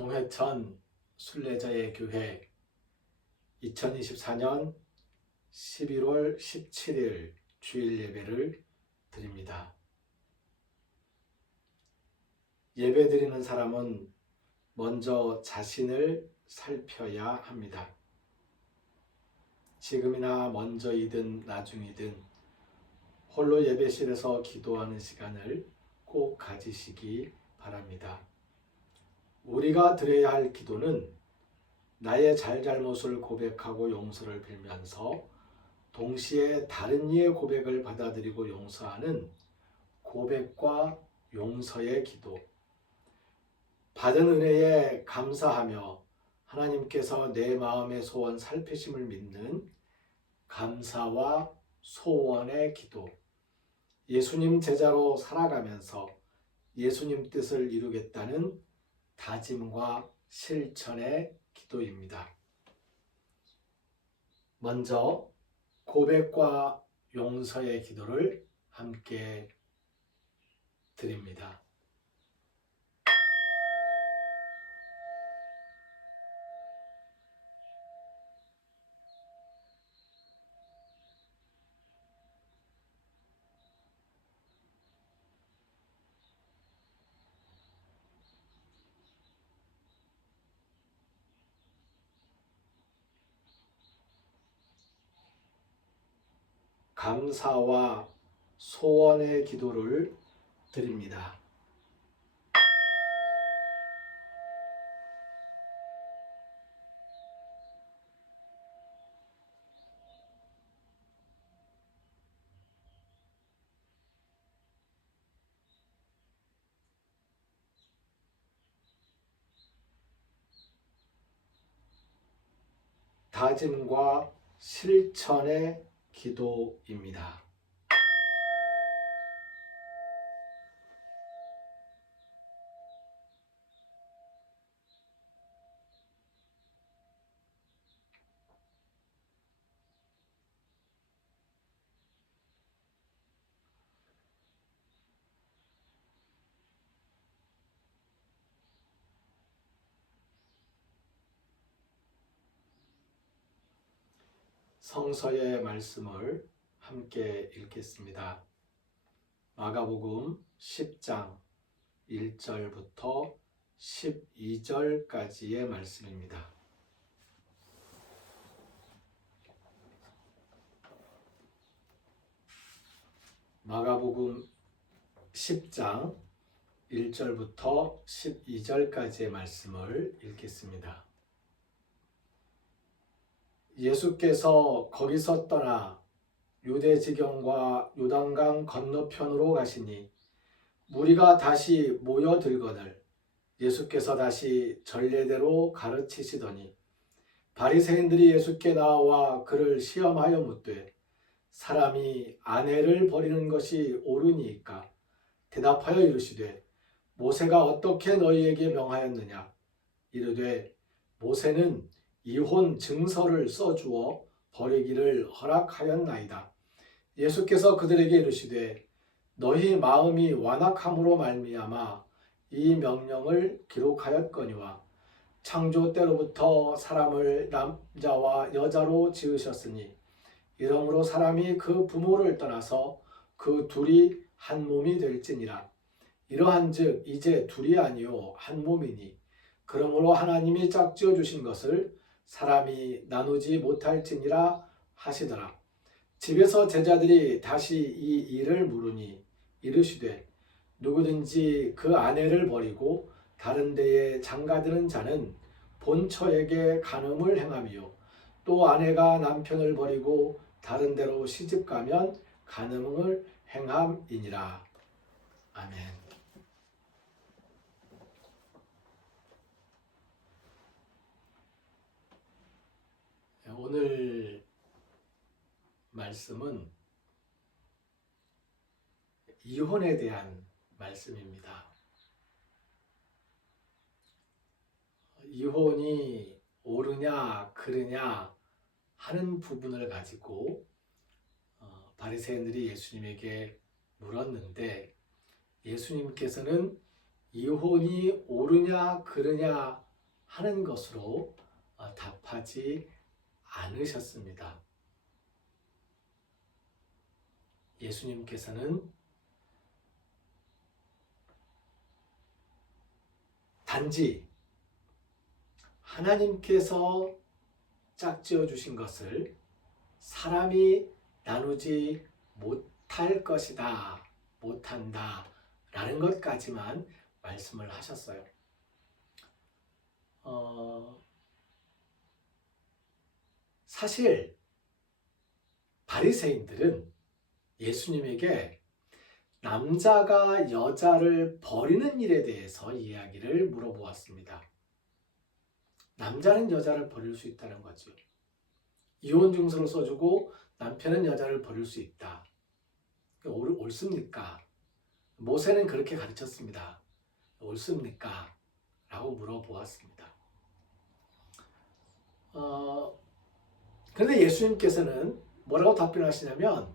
동해천 순례자의 교회 2024년 11월 17일 주일 예배를 드립니다. 예배 드리는 사람은 먼저 자신을 살펴야 합니다. 지금이나 먼저이든 나중이든 홀로 예배실에서 기도하는 시간을 꼭 가지시기 바랍니다. 우리가 드려야 할 기도는 나의 잘잘못을 고백하고 용서를 빌면서 동시에 다른 이의 고백을 받아들이고 용서하는 고백과 용서의 기도, 받은 은혜에 감사하며 하나님께서 내 마음의 소원 살피심을 믿는 감사와 소원의 기도, 예수님 제자로 살아가면서 예수님 뜻을 이루겠다는 다짐과 실천의 기도입니다. 먼저 고백과 용서의 기도를 함께 드립니다. 감사와 소원의 기도를 드립니다. 다짐과 실천의 기도입니다. 성서의 말씀을 함께 읽겠습니다. 마가복음 10장 1절부터 12절까지의 말씀입니다. 마가복음 10장 1절부터 12절까지의 말씀을 읽겠습니다. 예수께서 거기서 떠나 유대 지경과 요단강 건너편으로 가시니 무리가 다시 모여들거늘 예수께서 다시 전례대로 가르치시더니 바리새인들이 예수께 나와 그를 시험하여 묻되 사람이 아내를 버리는 것이 옳으니까 대답하여 이르시되 모세가 어떻게 너희에게 명하였느냐 이르되 모세는 이혼 증서를 써주어 버리기를 허락하였나이다. 예수께서 그들에게 이르시되 너희 마음이 완악함으로 말미암아 이 명령을 기록하였거니와 창조 때로부터 사람을 남자와 여자로 지으셨으니 이러므로 사람이 그 부모를 떠나서 그 둘이 한 몸이 될지니라. 이러한즉 이제 둘이 아니요 한 몸이니 그러므로 하나님이 짝지어 주신 것을 사람이 나누지 못할지니라 하시더라. 집에서 제자들이 다시 이 일을 물으니 이르시되 누구든지 그 아내를 버리고 다른 데에 장가드는 자는 본처에게 간음을 행하며 또 아내가 남편을 버리고 다른 데로 시집가면 간음을 행함이니라. 아멘. 오늘 말씀은 이혼에 대한 말씀입니다. 이혼이 옳으냐 그르냐 하는 부분을 가지고 바리새인들이 예수님에게 물었는데 예수님께서는 이혼이 옳으냐 그르냐 하는 것으로 답하지 않으셨습니다. 예수님께서는 단지 하나님께서 짝지어 주신 것을 사람이 나누지 못할 것이다, 못한다 라는 것까지만 말씀을 하셨어요. 사실 바리새인들은 예수님에게 남자가 여자를 버리는 일에 대해서 이야기를 물어보았습니다. 남자는 여자를 버릴 수 있다는 거죠. 이혼 증서를 써주고 남편은 여자를 버릴 수 있다. 옳습니까? 모세는 그렇게 가르쳤습니다. 옳습니까? 라고 물어보았습니다. 그런데 예수님께서는 뭐라고 답변하시냐면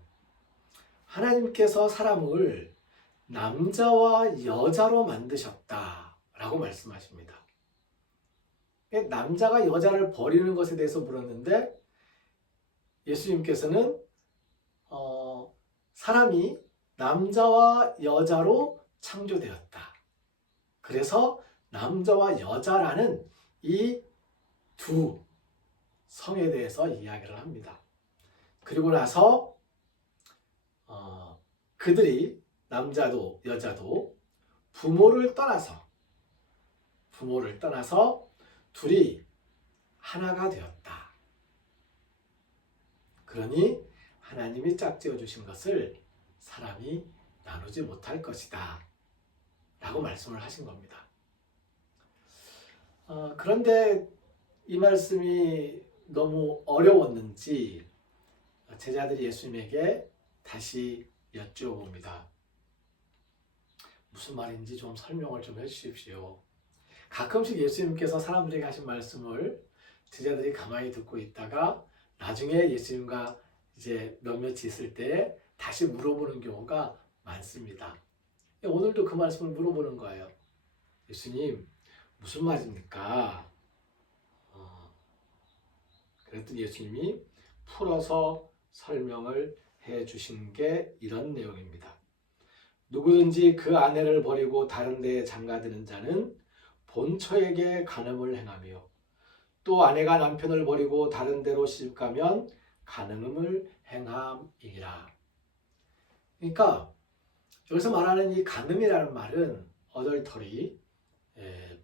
하나님께서 사람을 남자와 여자로 만드셨다라고 말씀하십니다. 남자가 여자를 버리는 것에 대해서 물었는데 예수님께서는 사람이 남자와 여자로 창조되었다. 그래서 남자와 여자라는 이 두 성에 대해서 이야기를 합니다. 그리고 나서 그들이 남자도 여자도 부모를 떠나서 둘이 하나가 되었다. 그러니 하나님이 짝지어 주신 것을 사람이 나누지 못할 것이다 라고 말씀을 하신 겁니다. 그런데 이 말씀이 너무 어려웠는지 제자들이 예수님에게 다시 여쭤봅니다. 무슨 말인지 좀 설명을 좀 해주십시오. 가끔씩 예수님께서 사람들에게 하신 말씀을 제자들이 가만히 듣고 있다가 나중에 예수님과 이제 몇몇이 있을 때 다시 물어보는 경우가 많습니다. 오늘도 그 말씀을 물어보는 거예요. 예수님, 무슨 말입니까? 그랬더니 예수님이 풀어서 설명을 해 주신 게 이런 내용입니다. 누구든지 그 아내를 버리고 다른 데에 장가드는 자는 본처에게 간음을 행하며 또 아내가 남편을 버리고 다른 데로 시집가면 간음을 행함이니라. 그러니까 여기서 말하는 이 간음이라는 말은 어덜터리,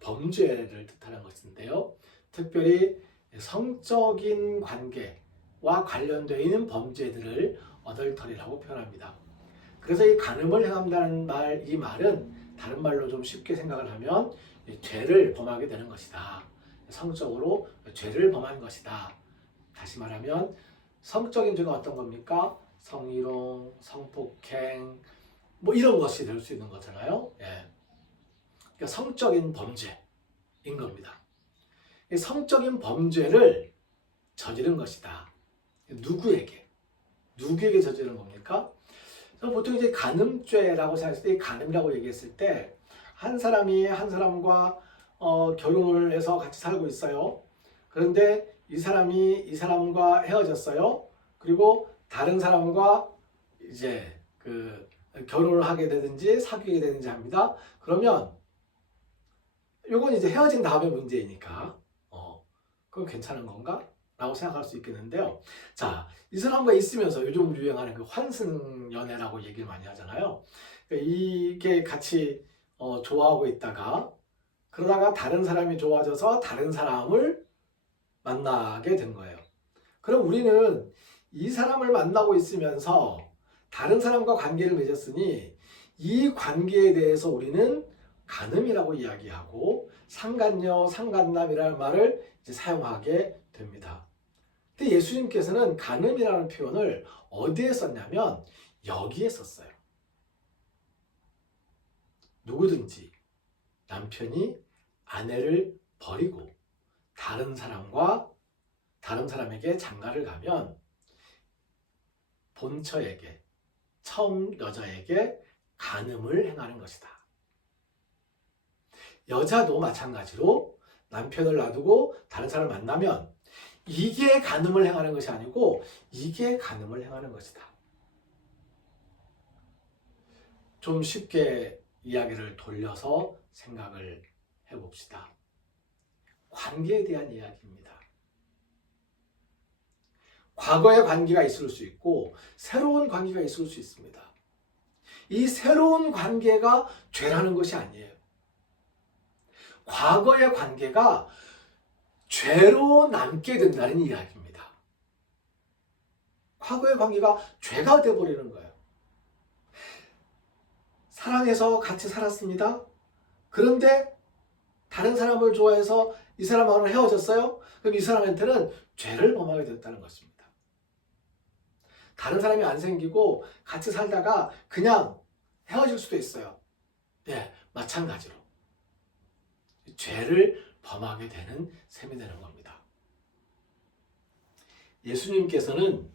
범죄를 뜻하는 것인데요. 특별히 성적인 관계와 관련되어 있는 범죄들을 어덜터리라고 표현합니다. 그래서 이 간음을 행한다는 이 말은 다른 말로 좀 쉽게 생각을 하면 죄를 범하게 되는 것이다. 성적으로 죄를 범한 것이다. 다시 말하면 성적인 죄가 어떤 겁니까? 성희롱, 성폭행, 뭐 이런 것이 될 수 있는 거잖아요. 그러니까 성적인 범죄인 겁니다. 성적인 범죄를 저지른 것이다. 누구에게 저지른 겁니까? 보통 이제 간음죄라고 생각했을 때, 간음이라고 얘기했을 때, 한 사람이 한 사람과 결혼을 해서 같이 살고 있어요. 그런데 이 사람이 이 사람과 헤어졌어요. 그리고 다른 사람과 이제 결혼을 하게 되든지 사귀게 되든지 합니다. 그러면 이건 이제 헤어진 다음의 문제이니까 그건 괜찮은 건가? 라고 생각할 수 있겠는데요. 자, 이 사람과 있으면서 요즘 유행하는 그 환승연애라고 얘기를 많이 하잖아요. 이게 같이 좋아하고 있다가 그러다가 다른 사람이 좋아져서 다른 사람을 만나게 된 거예요. 그럼 우리는 이 사람을 만나고 있으면서 다른 사람과 관계를 맺었으니 이 관계에 대해서 우리는 간음이라고 이야기하고 상간녀, 상간남이라는 말을 이제 사용하게 됩니다. 근데 예수님께서는 간음이라는 표현을 어디에 썼냐면 여기에 썼어요. 누구든지 남편이 아내를 버리고 다른 사람에게 장가를 가면 본처에게, 처음 여자에게 간음을 행하는 것이다. 여자도 마찬가지로 남편을 놔두고 다른 사람을 만나면 이게 간음을 행하는 것이 아니고 이게 간음을 행하는 것이다. 좀 쉽게 이야기를 돌려서 생각을 해봅시다. 관계에 대한 이야기입니다. 과거의 관계가 있을 수 있고 새로운 관계가 있을 수 있습니다. 이 새로운 관계가 죄라는 것이 아니에요. 과거의 관계가 죄로 남게 된다는 이야기입니다. 과거의 관계가 죄가 되어버리는 거예요. 사랑해서 같이 살았습니다. 그런데 다른 사람을 좋아해서 이 사람하고는 헤어졌어요. 그럼 이 사람한테는 죄를 범하게 됐다는 것입니다. 다른 사람이 안 생기고 같이 살다가 그냥 헤어질 수도 있어요. 네, 마찬가지로 죄를 범하게 되는 셈이 되는 겁니다. 예수님께서는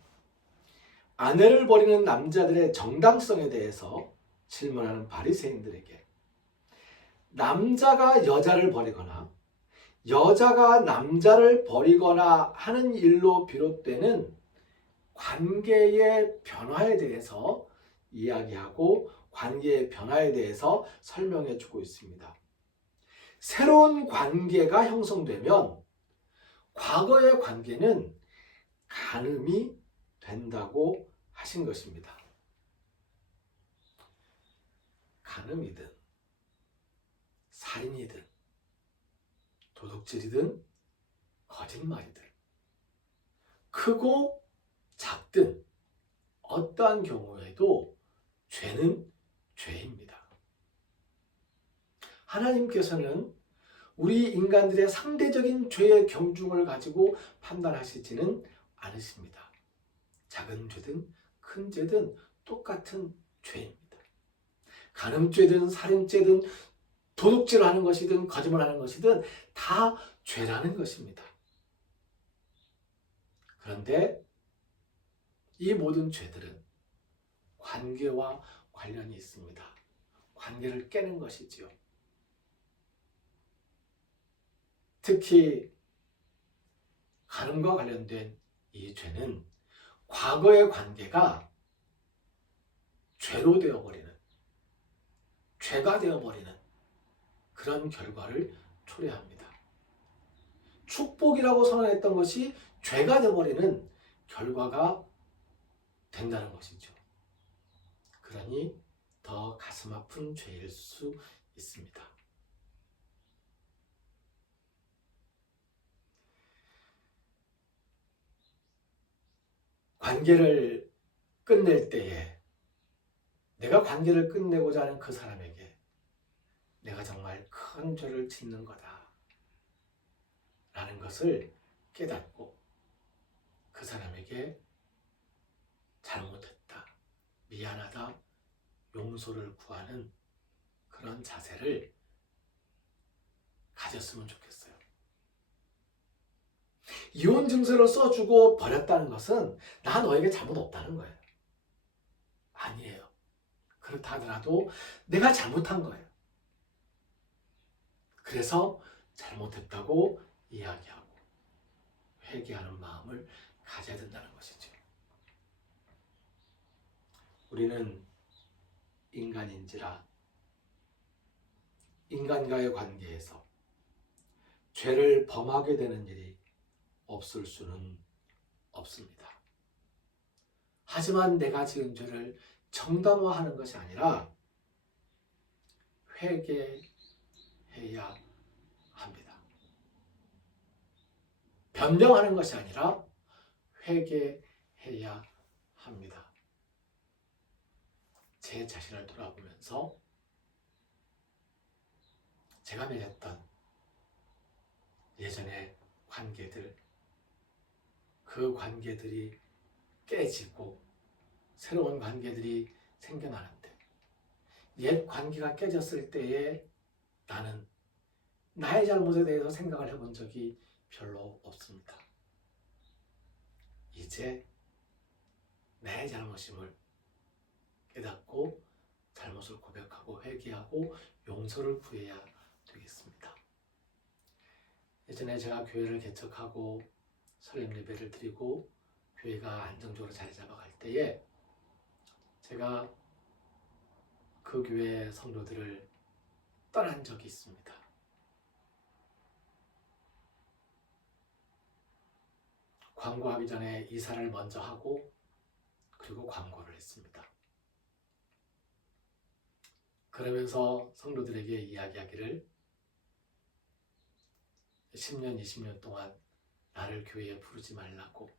아내를 버리는 남자들의 정당성에 대해서 질문하는 바리새인들에게 남자가 여자를 버리거나 여자가 남자를 버리거나 하는 일로 비롯되는 관계의 변화에 대해서 이야기하고 관계의 변화에 대해서 설명해 주고 있습니다. 새로운 관계가 형성되면 과거의 관계는 간음이 된다고 하신 것입니다. 간음이든 살인이든 도둑질이든 거짓말이든 크고 작든 어떠한 경우에도 죄는 죄입니다. 하나님께서는 우리 인간들의 상대적인 죄의 경중을 가지고 판단하시지는 않으십니다. 작은 죄든 큰 죄든 똑같은 죄입니다. 간음죄든 살인죄든 도둑질하는 것이든 거짓말하는 것이든 다 죄라는 것입니다. 그런데 이 모든 죄들은 관계와 관련이 있습니다. 관계를 깨는 것이지요. 특히 간음과 관련된 이 죄는 과거의 관계가 죄로 되어버리는, 죄가 되어버리는 그런 결과를 초래합니다. 축복이라고 선언했던 것이 죄가 되어버리는 결과가 된다는 것이죠. 그러니 더 가슴 아픈 죄일 수 있습니다. 관계를 끝낼 때에 내가 관계를 끝내고자 하는 그 사람에게 내가 정말 큰 죄를 짓는 거다 라는 것을 깨닫고 그 사람에게 잘못했다, 미안하다, 용서를 구하는 그런 자세를 가졌으면 좋겠어요. 이혼 증서를 써주고 버렸다는 것은 나 너에게 잘못 없다는 거예요. 아니에요. 그렇다 하더라도 내가 잘못한 거예요. 그래서 잘못했다고 이야기하고 회개하는 마음을 가져야 된다는 것이죠. 우리는 인간인지라 인간과의 관계에서 죄를 범하게 되는 일이 없을 수는 없습니다. 하지만 내가 지은 죄를 정당화하는 것이 아니라 회개해야 합니다. 변명하는 것이 아니라 회개해야 합니다. 제 자신을 돌아보면서 제가 맺었던 예전의 관계들, 그 관계들이 깨지고 새로운 관계들이 생겨나는데 옛 관계가 깨졌을 때에 나는 나의 잘못에 대해서 생각을 해본 적이 별로 없습니다. 이제 나의 잘못임을 깨닫고 잘못을 고백하고 회개하고 용서를 구해야 되겠습니다. 예전에 제가 교회를 개척하고 설렘 예배를 드리고 교회가 안정적으로 자리 잡아갈 때에 제가 그 교회 성도들을 떠난 적이 있습니다. 광고하기 전에 이사를 먼저 하고 그리고 광고를 했습니다. 그러면서 성도들에게 이야기하기를 10년, 20년 동안 나를 교회에 부르지 말라고,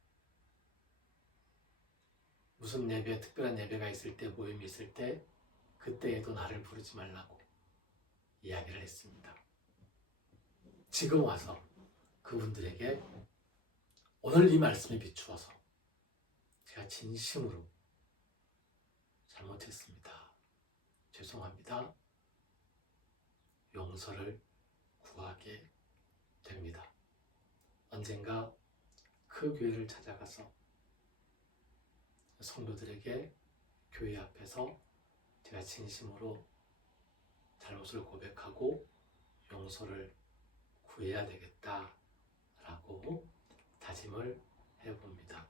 무슨 예배, 특별한 예배가 있을 때, 모임이 있을 때 그때에도 나를 부르지 말라고 이야기를 했습니다. 지금 와서 그분들에게 오늘 이 말씀에 비추어서 제가 진심으로 잘못했습니다. 죄송합니다. 용서를 구하게 됩니다. 언젠가 그 교회를 찾아가서 성도들에게 교회 앞에서 제가 진심으로 잘못을 고백하고 용서를 구해야 되겠다라고 다짐을 해봅니다.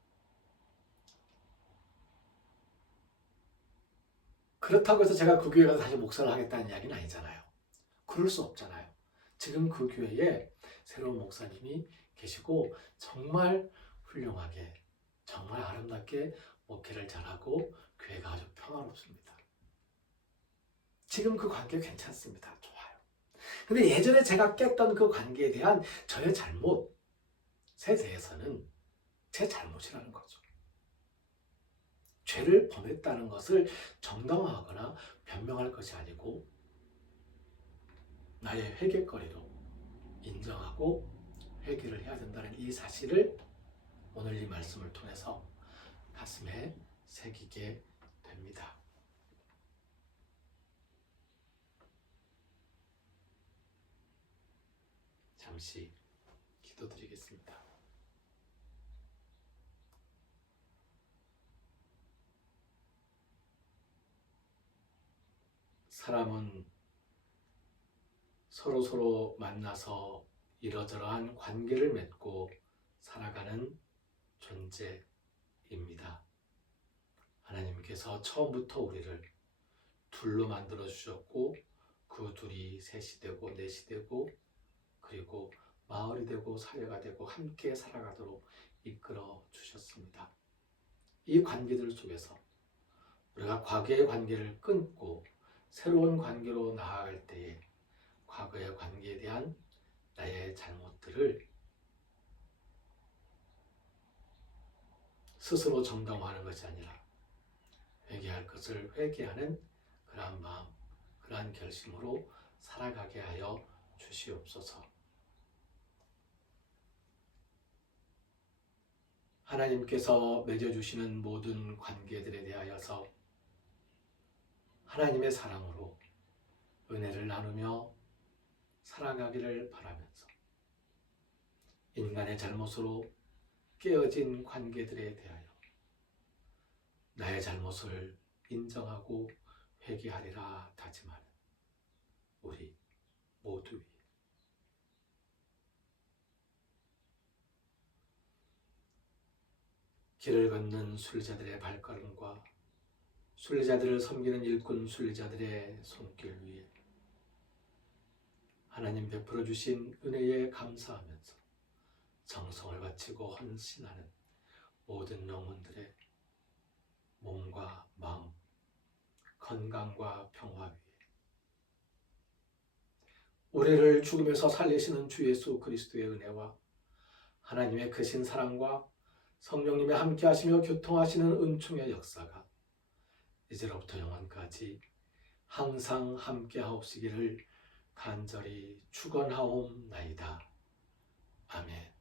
그렇다고 해서 제가 그 교회 가서 다시 목사를 하겠다는 이야기는 아니잖아요. 그럴 수 없잖아요. 지금 그 교회에 새로운 목사님이 계시고 정말 훌륭하게, 정말 아름답게 목회를 잘하고 교회가 아주 평화롭습니다. 지금 그 관계 괜찮습니다. 좋아요. 근데 예전에 제가 깼던 그 관계에 대한 저의 잘못에 대해서는 제 잘못이라는 거죠. 죄를 범했다는 것을 정당화하거나 변명할 것이 아니고 나의 회개거리로 인정하고 회개를 해야 된다는 이 사실을 오늘 이 말씀을 통해서 가슴에 새기게 됩니다. 잠시 기도드리겠습니다. 사람은 서로 만나서 이러저러한 관계를 맺고 살아가는 존재입니다. 하나님께서 처음부터 우리를 둘로 만들어 주셨고 그 둘이 셋이 되고 넷이 되고 그리고 마을이 되고 사회가 되고 함께 살아가도록 이끌어 주셨습니다. 이 관계들 속에서 우리가 과거의 관계를 끊고 새로운 관계로 나아갈 때에 과거의 관계에 대한 나의 잘못들을 스스로 정당화하는 것이 아니라 회개할 것을 회개하는 그러한 마음, 그러한 결심으로 살아가게 하여 주시옵소서. 하나님께서 맺어주시는 모든 관계들에 대하여서 하나님의 사랑으로 은혜를 나누며 살아가기를 바라면서 인간의 잘못으로 깨어진 관계들에 대하여 나의 잘못을 인정하고 회개하리라 다짐하는 우리 모두 위에 길을 걷는 순례자들의 발걸음과 순례자들을 섬기는 일꾼 순례자들의 손길 위에 하나님 베풀어 주신 은혜에 감사하면서 정성을 바치고 헌신하는 모든 영혼들의 몸과 마음, 건강과 평화 위에 우리를 죽음에서 살리시는 주 예수 그리스도의 은혜와 하나님의 크신 사랑과 성령님의 함께하시며 교통하시는 은총의 역사가 이제로부터 영원까지 항상 함께하옵시기를 간절히 축원하옵나이다. 아멘.